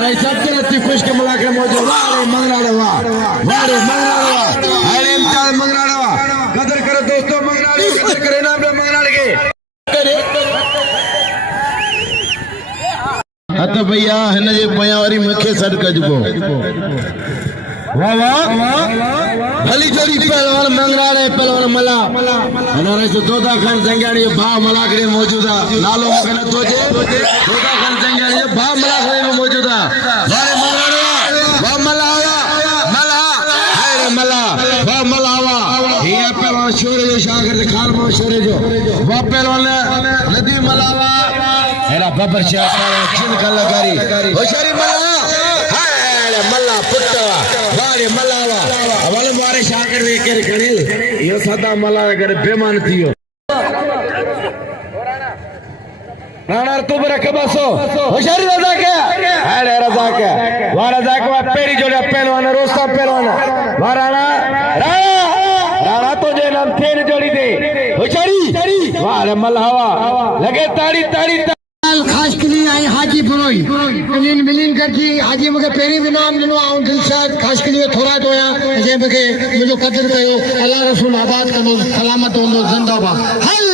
भाई सब तरह खुश के मुलाकात मौजूद वारे मंगराड़वा अरे इम्तियाज मंगराड़वा कदर करो दोस्तों मंगराड़े कदर करे नाम रे मंगराड़े के हत भैया हिन जे पया वरी मूंखे सॾ कजबो वाह वाह भली जोड़ी पहलवान मंगराड़े पहलवान मला हमारे से दोदा खान जंगाड़ी भाव मलाकड़े मौजूद है नालो मूंखे नथो अचे दोदा खान जंगाड़ी भाव मलाकड़े में मौजूद है वारे मंगराड़े वाह मला मला हाय मला वाह मला ये पहलवान शोरे जो शागिर्द खान मो शोरे जो वाह पहलवान नदी मलावा हेरा बबर शाह चिन कलाकारी होशियारी मला हाय मला पुट्टा वारे मलावा अवल वारे शागिर्द के गणेल यो सदा मला अगर बेमान थियो राणा तू रख बसो होशियारी रजा के हाय रजा के वारा रजा के पेरी जोड़ा पहलवान रोस्ता पहलवान वाराना राणा तो जे नाम थेन जोड़ी दे होशियारी वारे मलावा लगे ताड़ी ताड़ी खास के लिए आई हाजी बुरोई मिलीन करके हाजी मुझे पेरी भी नाम दिनो आऊं दिलशाद खास के लिए थोड़ा तो या जे मुझे मुझे कदर कयो अल्लाह रसूल आबाद कनो सलामत होंदो जिंदाबाद हल